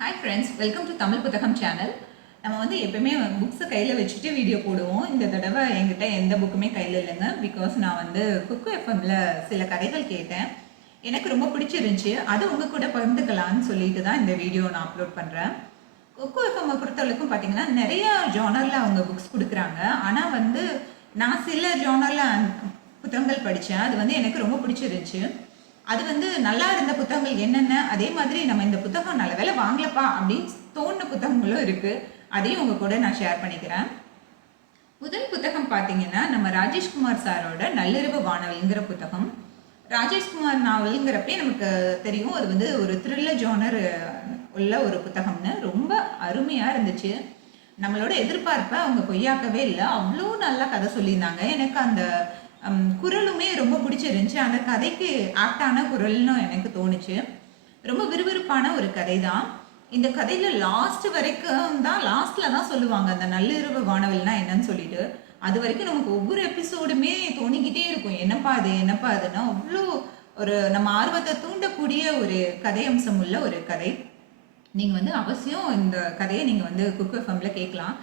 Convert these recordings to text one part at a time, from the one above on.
Hi friends, welcome to Tamil புத்தகம் channel. நம்ம வந்து எப்பவுமே புக்ஸை கையில் வச்சுட்டு வீடியோ போடுவோம். இந்த தடவை என்கிட்ட எந்த புக்குமே கையில் இல்லைங்க. பிகாஸ் நான் வந்து குக்கு எஃப்எம்ல சில கதைகள் கேட்டேன். எனக்கு ரொம்ப பிடிச்சிருந்துச்சு. அது உங்கள் கூட பகிர்ந்துக்கலான்னு சொல்லிட்டு தான் இந்த வீடியோ நான் அப்லோட் பண்ணுறேன். குக்கு எஃப்எம்மை பொறுத்தவரைக்கும் பார்த்தீங்கன்னா நிறைய ஜானரில் அவங்க புக்ஸ் கொடுக்குறாங்க. ஆனால் வந்து நான் சில ஜானரில் புத்தகங்கள் படித்தேன். அது வந்து எனக்கு ரொம்ப பிடிச்சிருந்துச்சு. அது வந்து நல்லா இருந்த புத்தகங்கள் என்னென்ன, அதே மாதிரி நம்ம இந்த புத்தகம் நல்ல வேலை வாங்கலப்பா அப்படின்னு தோணுன புத்தகங்களும் இருக்கு. அதையும் உங்க கூட நான் ஷேர் பண்ணிக்கிறேன். முதல் புத்தகம் பார்த்தீங்கன்னா நம்ம ராஜேஷ்குமார் சாரோட நள்ளிரவு வானவல்ங்கிற புத்தகம். ராஜேஷ்குமார் நாவல்ங்கிறப்பே நமக்கு தெரியும், அது வந்து ஒரு த்ரில்லர் ஜானர் உள்ள ஒரு புத்தகம்னு. ரொம்ப அருமையா இருந்துச்சு. நம்மளோட எதிர்பார்ப்பை அவங்க பொய்யாக்கவே இல்லை. அவ்வளோ நல்லா கதை சொல்லியிருந்தாங்க. எனக்கு அந்த குரலுமே ரொம்ப பிடிச்சிருந்துச்சு. அந்த கதைக்கு ஆப்டான குரல்னு எனக்கு தோணுச்சு. ரொம்ப விறுவிறுப்பான ஒரு கதை தான். இந்த கதையில லாஸ்ட் வரைக்கும் தான், லாஸ்ட்ல தான் சொல்லுவாங்க அந்த நள்ளிரவு வானவல்னா என்னன்னு சொல்லிட்டு. அது வரைக்கும் நமக்கு ஒவ்வொரு எபிசோடுமே தோணிக்கிட்டே இருக்கும், என்னப்பா அது என்னப்பா அதுன்னா. அவ்வளோ ஒரு நம்ம ஆர்வத்தை தூண்டக்கூடிய ஒரு கதை அம்சம் உள்ள ஒரு கதை. நீங்க வந்து அவசியம் இந்த கதையை நீங்க வந்து குக் எஃப்எம்ல கேட்கலாம்.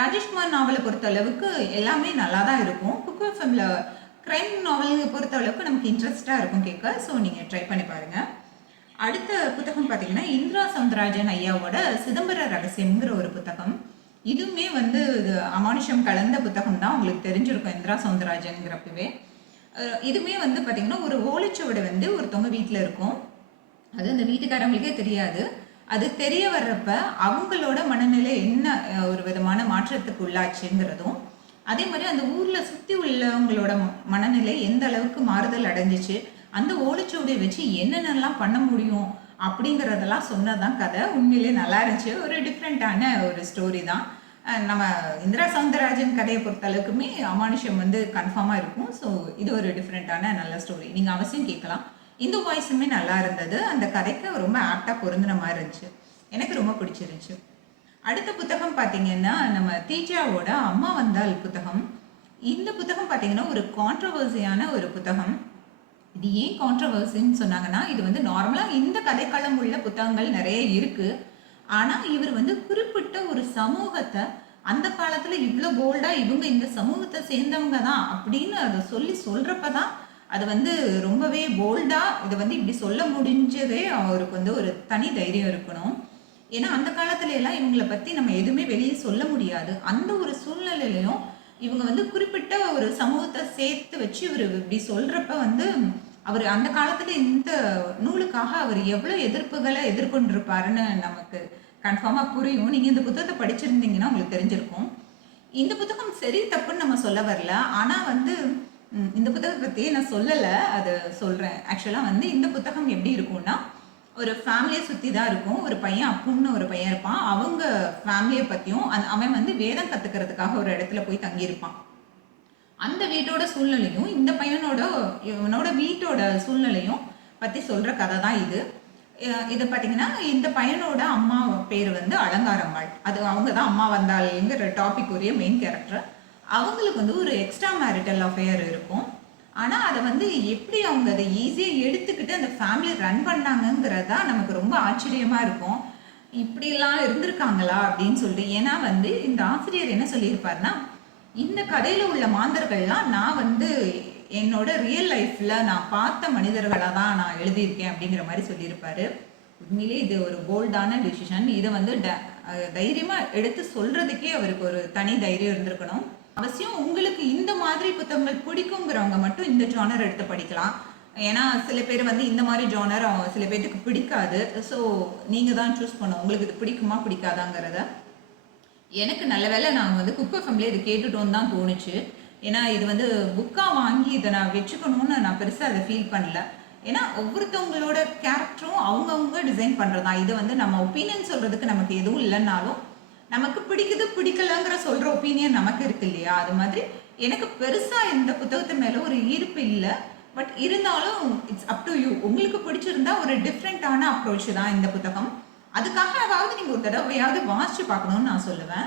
ராஜேஷ்குமார் நாவலை பொறுத்த அளவுக்கு எல்லாமே நல்லா தான் இருக்கும். குக் எஃப்எம்ல கிரைம் நாவல் பொறுத்த அளவுக்கு நமக்கு இன்ட்ரெஸ்டாக இருக்கும் கேட்க. ஸோ நீங்கள் ட்ரை பண்ணி பாருங்கள். அடுத்த புத்தகம் பார்த்தீங்கன்னா இந்திரா சவுந்தரராஜன் ஐயாவோட சிதம்பர ரகசியம்ங்கிற ஒரு புத்தகம். இதுவுமே வந்து இது அமானுஷம் கலந்த புத்தகம் தான். உங்களுக்கு தெரிஞ்சிருக்கும் இந்திரா சவுந்தரராஜன்ங்கிறப்பவே. இதுவுமே வந்து பார்த்தீங்கன்னா ஒரு ஓலைச்சுவடு வந்து ஒருத்தவங்க வீட்டில் இருக்கும். அது அந்த வீட்டுக்காரங்களுக்கே தெரியாது. அது தெரிய வர்றப்ப அவங்களோட மனநிலை என்ன ஒரு விதமான மாற்றத்துக்கு உள்ளாச்சுங்கிறதும், அதே மாதிரி அந்த ஊர்ல சுத்தி உள்ளவங்களோட மனநிலை எந்த அளவுக்கு மாறுதல் அடைஞ்சிச்சு, அந்த ஓலைச்சுவடியை வச்சு என்னென்னலாம் பண்ண முடியும் அப்படிங்கிறதெல்லாம் சொன்னதான் கதை. உண்மையிலே நல்லா இருந்துச்சு. ஒரு டிஃப்ரெண்ட்டான ஒரு ஸ்டோரி தான். நம்ம இந்திரா சவுந்தரராஜன் கதையை பொறுத்த அளவுக்குமே அமானுஷம் வந்து கன்ஃபார்மாக இருக்கும். ஸோ இது ஒரு டிஃப்ரெண்ட்டான நல்ல ஸ்டோரி, நீங்கள் அவசியம் கேட்கலாம். இந்த வாய்ஸுமே நல்லா இருந்தது. அந்த கதைக்கு ரொம்ப ஆப்டாக பொருந்தின மாதிரி இருந்துச்சு. எனக்கு ரொம்ப பிடிச்சிருந்துச்சு. அடுத்த புத்தகம் பார்த்தீங்கன்னா நம்ம தீஜாவோட அம்மா வந்தால் புத்தகம். இந்த புத்தகம் பார்த்தீங்கன்னா ஒரு கான்ட்ரவர்சியான ஒரு புத்தகம். இது ஏன் கான்ட்ரவர்சின்னு சொன்னாங்கன்னா, இது வந்து நார்மலாக இந்த கதைக்களம் உள்ள புத்தகங்கள் நிறைய இருக்கு. ஆனால் இவர் வந்து குறிப்பிட்ட ஒரு சமூகத்தை அந்த காலத்தில் இவ்வளோ போல்டாக இவங்க இந்த சமூகத்தை சேர்ந்தவங்க தான் அப்படின்னு அதை சொல்லி சொல்கிறப்ப தான் அது வந்து ரொம்பவே போல்டாக இதை வந்து இப்படி சொல்ல முடிஞ்சதே அவருக்கு வந்து ஒரு தனி தைரியம் இருக்கணும். ஏன்னா அந்த காலத்துல எல்லாம் இவங்களை பற்றி நம்ம எதுவுமே வெளியே சொல்ல முடியாது. அந்த ஒரு சூழ்நிலையிலையும் இவங்க வந்து குறிப்பிட்ட ஒரு சமூகத்தை சேர்த்து வச்சு இவர் இப்படி சொல்கிறப்ப வந்து அவர் அந்த காலத்தில் இந்த நூலுக்காக அவர் எவ்வளோ எதிர்ப்புகளை எதிர்கொண்டிருப்பாருன்னு நமக்கு கன்ஃபார்மாக புரியும். நீங்கள் இந்த புத்தகத்தை படிச்சிருந்தீங்கன்னா உங்களுக்கு தெரிஞ்சிருக்கும். இந்த புத்தகம் சரி தப்புன்னு நம்ம சொல்ல வரல. ஆனால் வந்து இந்த புத்தகத்தை பற்றி நான் சொல்லலை, அதை சொல்கிறேன். ஆக்சுவலாக வந்து இந்த புத்தகம் எப்படி இருக்கும்னா, ஒரு ஃபேமிலியை சுற்றி தான் இருக்கும். ஒரு பையன், அப்புன்னு ஒரு பையன் இருப்பான். அவங்க ஃபேமிலியை பற்றியும் அவன் வந்து வேதம் கற்றுக்கிறதுக்காக ஒரு இடத்துல போய் தங்கியிருப்பான். அந்த வீட்டோட சூழ்நிலையும் இந்த இவனோட வீட்டோட சூழ்நிலையும் பற்றி சொல்கிற கதை தான் இது. இது பார்த்தீங்கன்னா இந்த பையனோட அம்மா பேர் வந்து அலங்காரம்மாள். அது அவங்க தான் அம்மா வந்தாளுங்கிற டாபிக் உரிய மெயின் கேரக்டர். அவங்களுக்கு வந்து ஒரு எக்ஸ்ட்ரா மேரிட்டல் அஃபேர் இருக்கும். ஆனால் அதை வந்து எப்படி அவங்க அதை ஈஸியாக எடுத்துக்கிட்டு அந்த ஃபேமிலி ரன் பண்ணாங்கங்கிறது தான் நமக்கு ரொம்ப ஆச்சரியமாக இருக்கும். இப்படிலாம் இருந்திருக்காங்களா அப்படின்னு சொல்லிட்டு. ஏன்னா வந்து இந்த ஆசிரியர் என்ன சொல்லியிருப்பாருன்னா, இந்த கதையில் உள்ள மாந்தர்கள்லாம் நான் வந்து என்னோட ரியல் லைஃப்பில் நான் பார்த்த மனிதர்களாக தான் நான் எழுதியிருக்கேன் அப்படிங்கிற மாதிரி சொல்லியிருப்பாரு. உண்மையிலே இது ஒரு போல்டான டிசிஷன். இதை வந்து தைரியமாக எடுத்து சொல்கிறதுக்கே அவருக்கு ஒரு தனி தைரியம் இருந்திருக்கணும். அவசியம் உங்களுக்கு இந்த மாதிரி புத்தகங்கள் பிடிக்குங்கிறவங்க மட்டும் இந்த ஜானர் எடுத்து படிக்கலாம். ஏன்னா சில பேர் வந்து இந்த மாதிரி ஜானர் சில பேருக்கு பிடிக்காது. ஸோ நீங்கள் தான் சூஸ் பண்ணணும் உங்களுக்கு இது பிடிக்குமா பிடிக்காதாங்கிறத. எனக்கு நல்ல வேலை நான் வந்து குக் எஃப்எம்ல இது கேட்டுட்டோன்னு தான் தோணுச்சு. ஏன்னா இது வந்து புக்காக வாங்கி இதை நான் வச்சுக்கணும்னு நான் பெருசாக அதை ஃபீல் பண்ணல. ஏன்னா ஒவ்வொருத்தவங்களோட கேரக்டரும் அவங்கவுங்க டிசைன் பண்ணுறதா. இதை வந்து நம்ம ஒப்பீனியன் சொல்கிறதுக்கு நமக்கு எதுவும் இல்லைன்னாலும் நமக்கு பிடிக்குது பிடிக்கலங்கிற சொல்கிற ஒப்பீனியன் நமக்கு இருக்கு இல்லையா. அது மாதிரி எனக்கு பெருசாக இந்த புத்தகத்து மேலே ஒரு ஈர்ப்பு இல்லை. பட் இருந்தாலும் இட்ஸ் அப் டு யூ. உங்களுக்கு பிடிச்சிருந்தா ஒரு டிஃப்ரெண்ட்டான அப்ரோச் தான் இந்த புத்தகம். அதுக்காகவாவது நீங்கள் ஒரு தடவையாவது வாசிச்சு பார்க்கணும்னு நான் சொல்லுவேன்.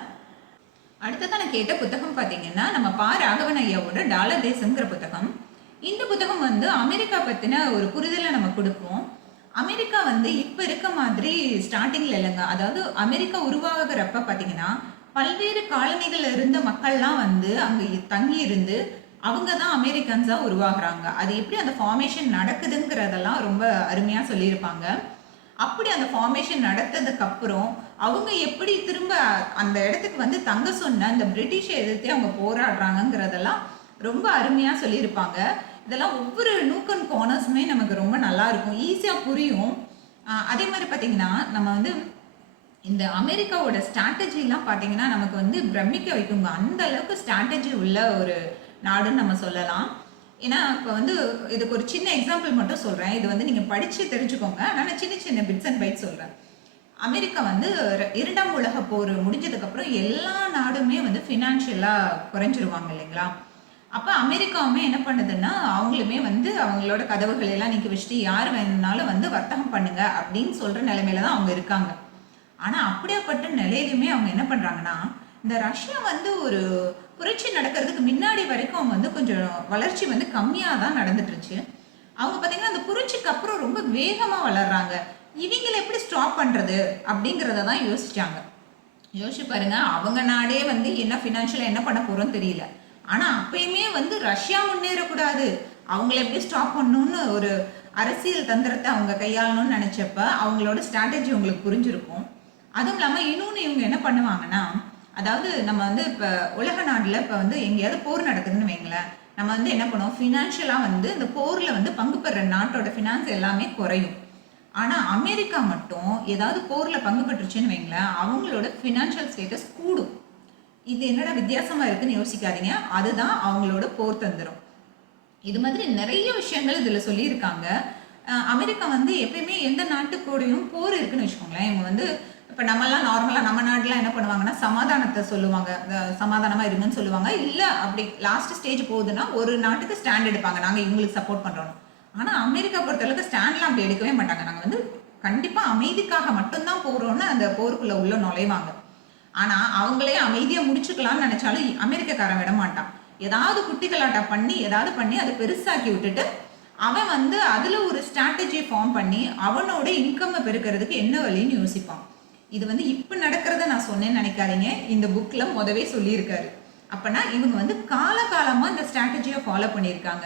அடுத்ததான் நான் கேட்ட புத்தகம் பார்த்தீங்கன்னா நம்ம பா ராகவன் ஐயாவோட டாலர் தேசம்ங்கிற புத்தகம். இந்த புத்தகம் வந்து அமெரிக்கா பற்றின ஒரு புரிதலை நம்ம கொடுப்போம். அமெரிக்கா வந்து இப்ப இருக்க மாதிரி ஸ்டார்ட்டிங்ல இல்லைங்க. அதாவது அமெரிக்கா உருவாகுறப்ப பார்த்தீங்கன்னா, பல்வேறு காலனிகள்ல இருந்த மக்கள்லாம் வந்து அங்க தங்கி இருந்து, அவங்க தான் அமெரிக்கன்ஸா உருவாகுறாங்க. அது எப்படி அந்த ஃபார்மேஷன் நடக்குதுங்கிறதெல்லாம் ரொம்ப அருமையா சொல்லியிருப்பாங்க. அப்படி அந்த ஃபார்மேஷன் நடத்ததுக்கு அப்புறம், அவங்க எப்படி திரும்ப அந்த இடத்துக்கு வந்து தங்க சொன்ன அந்த பிரிட்டிஷ எதிர்த்து அவங்க போராடுறாங்கங்கிறதெல்லாம் ரொம்ப அருமையா சொல்லியிருப்பாங்க. இதெல்லாம் ஒவ்வொரு நூக் அண்ட் கார்னர்ஸுமே நமக்கு ரொம்ப நல்லா இருக்கும். ஈஸியா புரியும். அதே மாரி பார்த்தீங்கன்னா, நம்ம வந்து இந்த அமெரிக்காவோட ஸ்ட்ராட்டஜிலாம் பார்த்தீங்கன்னா, நமக்கு வந்து பிரமிக்க வைக்குங்க. அந்த அளவுக்கு ஸ்ட்ராட்டஜி உள்ள ஒரு நாடுன்னு நம்ம சொல்லலாம். ஏன்னா, இப்ப வந்து இதுக்கு ஒரு சின்ன எக்ஸாம்பிள் மட்டும் சொல்றேன். இது வந்து நீங்க படிச்சு தெரிஞ்சுக்கோங்க. ஆனா நான் சின்ன சின்ன பிட்ஸ் அண்ட் பைட்ஸ் சொல்றேன். அமெரிக்கா வந்து 2ஆம் உலகப் போர் முடிஞ்சதுக்கப்புறம் எல்லா நாடுமே வந்து ஃபினான்ஷியலா குறைஞ்சிருவாங்க இல்லைங்களா? அப்ப அமெரிக்காவுமே என்ன பண்ணுதுன்னா, அவங்களுமே வந்து அவங்களோட கதவுகள் எல்லாம் நீக்கி வச்சுட்டு, யார் வேணும்னாலும் வந்து வர்த்தகம் பண்ணுங்க அப்படின்னு சொல்ற நிலைமையில தான் அவங்க இருக்காங்க. ஆனா அப்படியாப்பட்ட நிலையிலுமே அவங்க என்ன பண்றாங்கன்னா, இந்த ரஷ்யா வந்து ஒரு புரட்சி நடக்கிறதுக்கு முன்னாடி வரைக்கும் அவங்க வந்து கொஞ்சம் வளர்ச்சி வந்து கம்மியா தான் நடந்துட்டு இருந்துச்சு. அவங்க பார்த்தீங்கன்னா, அந்த புரட்சிக்கு அப்புறம் ரொம்ப வேகமா வளர்றாங்க. இவங்கள எப்படி ஸ்டாப் பண்றது? அப்படிங்கிறத தான் யோசிச்சாங்க. யோசிச்சு பாருங்க, அவங்க நாடே வந்து என்ன ஃபினான்ஷியலா என்ன பண்ண போறோம்னு தெரியல. ஆனா அப்பயுமே வந்து ரஷ்யா முன்னேறக்கூடாது. அவங்கள எப்படி ஸ்டாப் பண்ணணும்னு ஒரு அரசியல் தந்திரத்த அவங்க கையாளணும்னு நினைச்சப்ப, அவங்களோட ஸ்ட்ராட்டஜி உங்களுக்கு புரிஞ்சிருக்கும். அதுவும் இல்லாம இன்னொன்னு இவங்க என்ன பண்ணுவாங்கன்னா, அதாவது நம்ம வந்து இப்ப உலக நாடுல இப்ப வந்து எங்கேயாவது போர் நடக்குதுன்னு வைங்களேன், நம்ம வந்து என்ன பண்ணுவோம், ஃபினான்ஷியலா வந்து இந்த போர்ல வந்து பங்கு பெற நாட்டோட ஃபினான்ஸ் எல்லாமே குறையும். ஆனா அமெரிக்கா மட்டும் ஏதாவது போர்ல பங்கு பெற்றுச்சுன்னு வைங்களேன், அவங்களோட ஃபினான்ஷியல் ஸ்டேட்டஸ் கூடும். இது என்னடா வித்தியாசமா இருக்குன்னு யோசிக்காதீங்க. அதுதான் அவங்களோட போர் தந்திரம். இது மாதிரி நிறைய விஷயங்கள் இதுல சொல்லியிருக்காங்க. அமெரிக்கா வந்து எப்பயுமே எந்த நாட்டு கூடயும் போர் இருக்குன்னு வச்சுக்கோங்களேன். இவங்க வந்து இப்ப நம்மலாம் நார்மலா நம்ம நாடுலாம் என்ன பண்ணுவாங்கன்னா, சமாதானத்த சொல்லுவாங்க. சமாதானமா இருங்கன்னு சொல்லுவாங்க. இல்ல அப்படி லாஸ்ட் ஸ்டேஜ் போகுதுன்னா, ஒரு நாட்டுக்கு ஸ்டாண்ட் எடுப்பாங்க. நாங்க இவங்களுக்கு சப்போர்ட் பண்றோம்னு. ஆனா அமெரிக்கா பொறுத்தளவுக்கு ஸ்டாண்ட்லாம் அப்படி எடுக்கவே மாட்டாங்க. நாங்க வந்து கண்டிப்பா அமைதிக்காக மட்டும் தான் போறோம்னு அந்த போருக்குள்ள உள்ள நுழைவாங்க. ஆனா அவங்களே அமைதியா முடிச்சுக்கலாம்னு நினைச்சாலும் அமெரிக்கக்காரன் விட மாட்டான். ஏதாவது குட்டி கலாட்டா பண்ணி ஏதாவது பண்ணி அதை பெருசாக்கி விட்டுட்டு அவன் வந்து அதுல ஒரு ஸ்ட்ராட்டஜி ஃபார்ம் பண்ணி அவனோட இன்கம் பெருக்கிறதுக்கு என்ன வழின்னு யோசிப்பான். இது வந்து இப்ப நடக்கிறத நான் சொன்னேன்னு நினைக்காதீங்க. இந்த புக்ல முதவே சொல்லியிருக்காரு. அப்பனா இவங்க வந்து காலகாலமா இந்த ஸ்ட்ராட்டஜியை ஃபாலோ பண்ணியிருக்காங்க.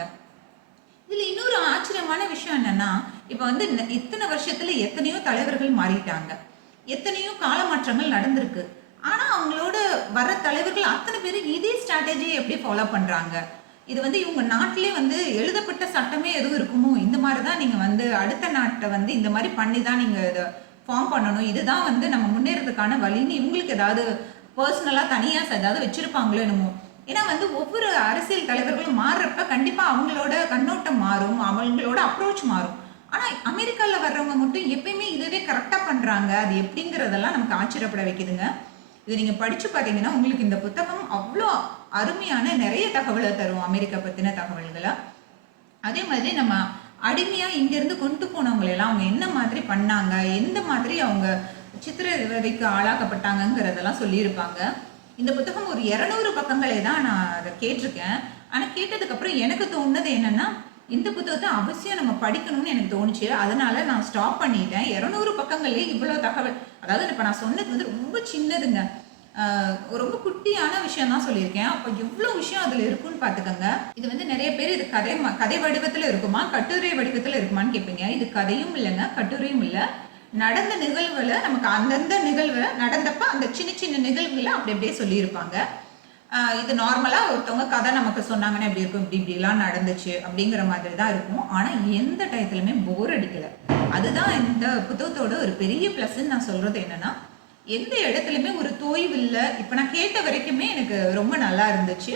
இதுல இன்னொரு ஆச்சரியமான விஷயம் என்னன்னா, இப்ப வந்து இத்தனை வருஷத்துல எத்தனையோ தலைவர்கள் மாறிட்டாங்க, எத்தனையோ கால மாற்றங்கள் நடந்திருக்கு. ஆனா அவங்களோட வர தலைவர்கள் அத்தனை பேரும் இதே ஸ்ட்ராட்டஜியை எப்படி ஃபாலோ பண்றாங்க? இது வந்து இவங்க நாட்டிலே வந்து எழுதப்பட்ட சட்டமே எதுவும் இருக்குமோ, இந்த மாதிரி தான் நீங்க வந்து அடுத்த நாட்டை வந்து இந்த மாதிரி பண்ணி தான் நீங்க இதை ஃபார்ம் பண்ணணும், இதுதான் வந்து நம்ம முன்னேறதுக்கான வழின்னு இவங்களுக்கு ஏதாவது பர்சனலா தனியா ஏதாவது வச்சிருப்பாங்களோ என்னமோ. ஏன்னா வந்து ஒவ்வொரு அரசியல் தலைவர்களும் மாறுறப்ப கண்டிப்பா அவங்களோட கண்ணோட்டம் மாறும், அவங்களோட அப்ரோச் மாறும். ஆனா அமெரிக்கால வர்றவங்க மட்டும் எப்பயுமே இதுவே கரெக்டா பண்றாங்க. அது எப்படிங்கிறதெல்லாம் நமக்கு ஆச்சரியப்பட வைக்குதுங்க. இதை நீங்க படிச்சு பார்த்தீங்கன்னா உங்களுக்கு இந்த புத்தகம் அவ்வளோ அருமையான நிறைய தகவலை தரும், அமெரிக்கா பத்தின தகவல்களை. அதே மாதிரி நம்ம அடிமையா இங்கிருந்து கொண்டு போனவங்களை எல்லாம் அவங்க என்ன மாதிரி பண்ணாங்க, எந்த மாதிரி அவங்க சித்திரவதைக்கு ஆளாக்கப்பட்டாங்கிறதெல்லாம் சொல்லியிருப்பாங்க. இந்த புத்தகம் ஒரு 200 பக்கங்களே தான் நான் அதை கேட்டிருக்கேன். ஆனா கேட்டதுக்கு அப்புறம் எனக்கு தோணுனது என்னன்னா, இந்த புத்தகத்தை அவசியம் நம்ம படிக்கணும்னு எனக்கு தோணுச்சு. அதனால நான் ஸ்டாப் பண்ணிட்டேன். 200 பக்கங்களே இவ்வளவு தகவல். அதாவது இப்ப நான் சொன்னது வந்து ரொம்ப சின்னதுங்க. ரொம்ப குட்டியான விஷயம் தான் சொல்லியிருக்கேன். அப்ப எவ்வளவு விஷயம் அதுல இருக்குன்னு பாத்துக்கோங்க. இது வந்து நிறைய பேர் இது கதை வடிவத்துல இருக்குமா, கட்டுரை வடிவத்துல இருக்குமான்னு கேட்பீங்க. இது கதையும் இல்லைங்க, கட்டுரையும் இல்லை. நடந்த நிகழ்வுல நமக்கு அந்தந்த நிகழ்வு நடந்தப்ப அந்த சின்ன சின்ன நிகழ்வுகளை அப்படி அப்படியே சொல்லியிருப்பாங்க. இது நார்மலா ஒருத்தவங்க கதை நமக்கு சொன்னாங்கன்னா எப்படி இருக்கும், இப்படி இப்படிலாம் நடந்துச்சு அப்படிங்கிற மாதிரி தான் இருக்கும். ஆனா எந்த டயத்துலயுமே போர் அடிக்கல. அதுதான் இந்த புத்தகத்தோட ஒரு பெரிய பிளஸ்ன்னு நான் சொல்றது. என்னன்னா எந்த இடத்துலையுமே ஒரு தொய்வு இல்லை. இப்போ நான் கேட்ட வரைக்குமே எனக்கு ரொம்ப நல்லா இருந்துச்சு.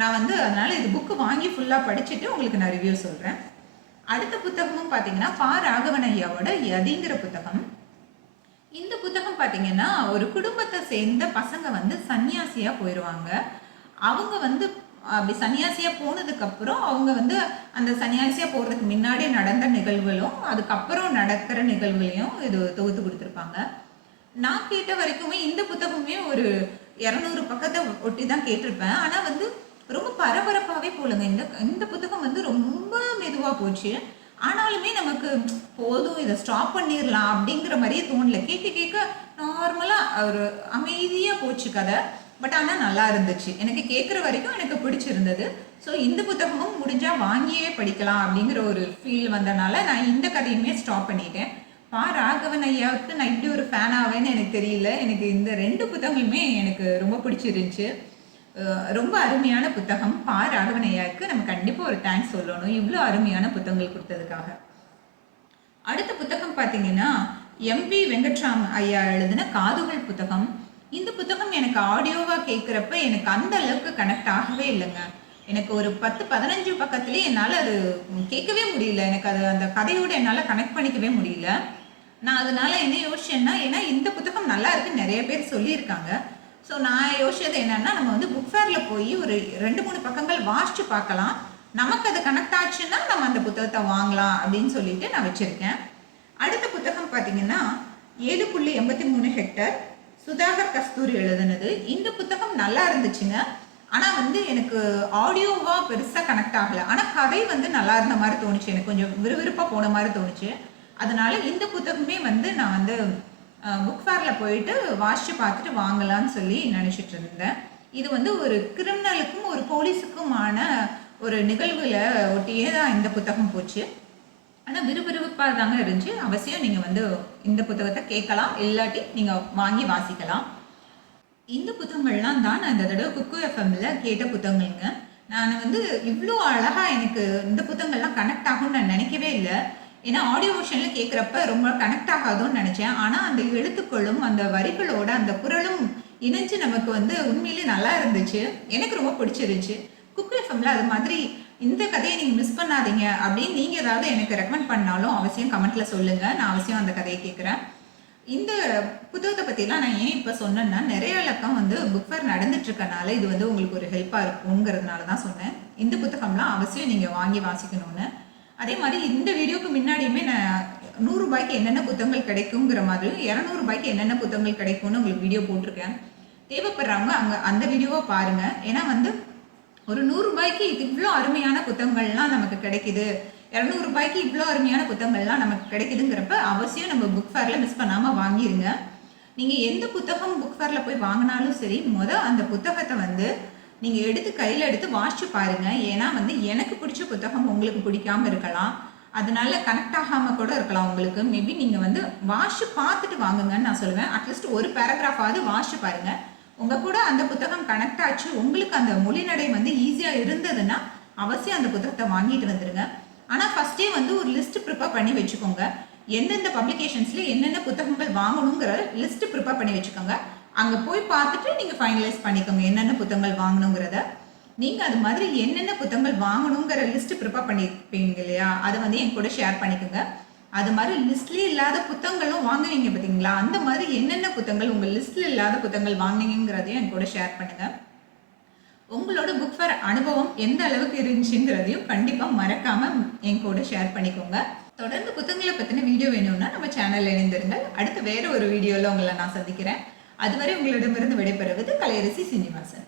நான் வந்து அதனால இது புக்கு வாங்கி ஃபுல்லாக படிச்சுட்டு உங்களுக்கு நான் ரிவ்யூ சொல்கிறேன். அடுத்த புத்தகமும் பார்த்தீங்கன்னா பா. ராகவன் ஐயாவோட யதிங்கிற புத்தகம். இந்த புத்தகம் பார்த்தீங்கன்னா ஒரு குடும்பத்தை சேர்ந்த பசங்க வந்து சன்னியாசியா போயிடுவாங்க. அவங்க வந்து அப்படி சன்னியாசியா போனதுக்கு அப்புறம் அவங்க வந்து அந்த சன்னியாசியா போறதுக்கு முன்னாடி நடந்த நிகழ்வுகளும் அதுக்கப்புறம் நடக்கிற நிகழ்வுகளையும் இது தொகுத்து கொடுத்துருப்பாங்க. நான் கேட்ட வரைக்குமே இந்த புத்தகமே ஒரு 200 பக்கத்தை ஒட்டி தான் கேட்டிருப்பேன். ஆனா வந்து ரொம்ப பரபரப்பாவே போலங்க. இந்த இந்த புத்தகம் வந்து ரொம்ப மெதுவா போச்சு. ஆனாலுமே நமக்கு போதும் இதை ஸ்டாப் பண்ணிடலாம் அப்படிங்கிற மாதிரியே தோணல. கேட்க கேட்க நார்மலாக ஒரு அமைதியாக போச்சு கதை. பட் ஆனால் நல்லா இருந்துச்சு, எனக்கு கேட்குற வரைக்கும் எனக்கு பிடிச்சிருந்தது. ஸோ இந்த புத்தகமும் முடிஞ்சால் வாங்கியே படிக்கலாம் அப்படிங்கிற ஒரு ஃபீல் வந்தனால நான் இந்த கதையுமே ஸ்டாப் பண்ணிட்டேன். ராகவன் ஐயாவுக்கு நான் இப்படி ஒரு ஃபேன் ஆவேன்னு எனக்கு தெரியல. எனக்கு இந்த 2 புத்தகங்களுமே எனக்கு ரொம்ப பிடிச்சிருந்துச்சு. ரொம்ப அருமையான புத்தகம். ராகவன் ஐயாவுக்கு நம்ம கண்டிப்பாக ஒரு தேங்க்ஸ் சொல்லணும், இவ்வளோ அருமையான புத்தகங்கள் கொடுத்ததுக்காக. அடுத்த புத்தகம் பார்த்தீங்கன்னா எம்பி வெங்கட்ராம் ஐயா எழுதின காதுகள் புத்தகம். இந்த புத்தகம் எனக்கு ஆடியோவாக கேட்குறப்ப எனக்கு அந்த அளவுக்கு கனெக்ட் ஆகவே இல்லைங்க. எனக்கு ஒரு 10-15 பக்கத்துலேயே என்னால் அது கேட்கவே முடியல. எனக்கு அது அந்த கதையோடு என்னால் கனெக்ட் பண்ணிக்கவே முடியல. நான் அதனால என்ன யோசிச்சேன்னா, ஏன்னா இந்த புத்தகம் நல்லா இருக்குன்னு நிறைய பேர் சொல்லியிருக்காங்க. ஸோ நான் யோசிச்சது என்னன்னா, நம்ம வந்து புக் ஃபேரில் போய் ஒரு 2-3 பக்கங்கள் வாசிச்சு பார்க்கலாம், நமக்கு அது கனெக்ட் ஆச்சுன்னா நம்ம அந்த புத்தகத்தை வாங்கலாம் அப்படின்னு சொல்லிட்டு நான் வச்சுருக்கேன். அடுத்த புத்தகம் பார்த்தீங்கன்னா 7.83 ஹெக்டர், சுதாகர் கஸ்தூரி எழுதுனது. இந்த புத்தகம் நல்லா இருந்துச்சுங்க. ஆனால் வந்து எனக்கு ஆடியோவாக பெருசாக கனெக்ட் ஆகலை. ஆனால் கதை வந்து நல்லா இருந்த மாதிரி தோணுச்சு, எனக்கு கொஞ்சம் விறுவிறுப்பாக போன மாதிரி தோணுச்சு. அதனால இந்த புத்தகமே வந்து நான் வந்து புக் ஃபேரில் போயிட்டு வாசித்து பார்த்துட்டு வாங்கலான்னு சொல்லி நினச்சிட்டு இருந்தேன். இது வந்து ஒரு கிரிமினலுக்கும் ஒரு போலீஸுக்குமான ஒரு நிகழ்வுகளை ஒட்டியே தான் இந்த புத்தகம் போச்சு. ஆனால் விறுவிறுப்பாக தாங்க இருந்துச்சு. அவசியம் நீங்கள் வந்து இந்த புத்தகத்தை கேட்கலாம், இல்லாட்டி நீங்கள் வாங்கி வாசிக்கலாம். இந்த புத்தகங்கள்லாம் தான் நான் இந்த தடவை குக்கு எஃப்எம்ல கேட்ட புத்தகங்கள்ங்க. நான் வந்து இவ்வளோ அழகாக எனக்கு இந்த புத்தகங்கள்லாம் கனெக்ட் ஆகும்னு நான் நினைக்கவே இல்லை. ஏன்னா ஆடியோ வெர்ஷனில் கேட்குறப்ப ரொம்ப கனெக்ட் ஆகாதுன்னு நினச்சேன். ஆனால் அந்த எழுத்துக்களும் அந்த வரிகளோட அந்த குரலும் இணைஞ்சு நமக்கு வந்து உண்மையிலே நல்லா இருந்துச்சு, எனக்கு ரொம்ப பிடிச்சிருந்துச்சு. குக்கு எஃப்எம்ல அது மாதிரி இந்த கதையை நீங்கள் மிஸ் பண்ணாதீங்க அப்படின்னு நீங்கள் ஏதாவது எனக்கு ரெக்கமெண்ட் பண்ணாலும் அவசியம் கமெண்ட்டில் சொல்லுங்கள், நான் அவசியம் அந்த கதையை கேட்குறேன். இந்த புத்தகத்தை பற்றிலாம் நான் ஏன் இப்போ சொன்னேன்னா, நிறைய இலக்கம் வந்து புக் ஃபேர் நடந்துட்டு இருக்கனால இது வந்து உங்களுக்கு ஒரு ஹெல்ப்பாக இருக்குங்கிறதுனால தான் சொன்னேன். இந்த புத்தகம்லாம் அவசியம் நீங்கள் வாங்கி வாசிக்கணும்னு. அதே மாதிரி இந்த வீடியோக்கு முன்னாடியுமே நான் 100 ரூபாய்க்கு என்னென்ன புத்தகங்கள் கிடைக்குங்கிற மாதிரி 200 ரூபாய்க்கு என்னென்ன புத்தகங்கள் கிடைக்கும்னு உங்களுக்கு வீடியோ போட்டிருக்கேன். தேவைப்படுறவங்க அந்த வீடியோவை பாருங்கள். ஏன்னா வந்து ஒரு 100 ரூபாய்க்கு இது இவ்வளோ அருமையான புத்தகங்கள்லாம் நமக்கு கிடைக்குது, 200 ரூபாய்க்கு இவ்வளோ அருமையான புத்தகங்கள்லாம் நமக்கு கிடைக்குதுங்கிறப்ப அவசியம் நம்ம புக் ஃபேரில் மிஸ் பண்ணாமல் வாங்கிடுங்க. நீங்கள் எந்த புத்தகம் புக் ஃபேரில் போய் வாங்கினாலும் சரி, அந்த புத்தகத்தை வந்து நீங்கள் எடுத்து கையில் எடுத்து வாசிச்சு பாருங்கள். ஏன்னா வந்து எனக்கு பிடிச்ச புத்தகம் உங்களுக்கு பிடிக்காமல் இருக்கலாம், அதனால கனெக்ட் ஆகாமல் கூட இருக்கலாம் உங்களுக்கு. மேபி நீங்கள் வந்து வாசிச்சு பார்த்துட்டு வாங்குங்கன்னு நான் சொல்லுவேன். அட்லீஸ்ட் ஒரு பேராகிராஃபாவது வாசிச்சு பாருங்கள். உங்கள் கூட அந்த புத்தகம் கனெக்ட் ஆச்சு, உங்களுக்கு அந்த மொழிநடை வந்து ஈஸியாக இருந்ததுன்னா அவசியம் அந்த புத்தகத்தை வாங்கிட்டு வந்துடுங்க. ஆனால் ஃபஸ்ட்டே வந்து ஒரு லிஸ்ட் ப்ரிப்பேர் பண்ணி வச்சுக்கோங்க. எந்தெந்த பப்ளிகேஷன்ஸில் என்னென்ன புத்தகங்கள் வாங்கணுங்கிற லிஸ்ட் ப்ரிப்பேர் பண்ணி வச்சுக்கோங்க. அங்கே போய் பார்த்துட்டு நீங்கள் ஃபைனலைஸ் பண்ணிக்கோங்க என்னென்ன புத்தகங்கள் வாங்கணுங்கிறத. நீங்கள் அது மாதிரி என்னென்ன புத்தகங்கள் வாங்கணுங்கிற லிஸ்ட் ப்ரிப்பேர் பண்ணியிருப்பீங்க இல்லையா, அதை வந்து என் கூட ஷேர் பண்ணிக்கோங்க. அது மாதிரி லிஸ்ட்லேயே இல்லாத புத்தகங்களும் வாங்குவீங்க பார்த்தீங்களா, அந்த மாதிரி என்னென்ன புத்தகங்கள் உங்கள் லிஸ்ட்டில் இல்லாத புத்தகங்கள் வாங்கினீங்கிறதையும் என் கூட ஷேர் பண்ணுங்கள். உங்களோட புக் ஃபேர் அனுபவம் எந்த அளவுக்கு இருந்துச்சுங்கிறதையும் கண்டிப்பாக மறக்காமல் என் கூட ஷேர் பண்ணிக்கோங்க. தொடர்ந்து புத்தகங்களை பற்றின வீடியோ வேணும்னா நம்ம சேனலில் இணைந்திருங்கள். அடுத்து வேறு ஒரு வீடியோவில் உங்களை நான் சந்திக்கிறேன். அதுவரை உங்களிடமிருந்து விடைபெறுவது கலையரசி சீனிவாசன்.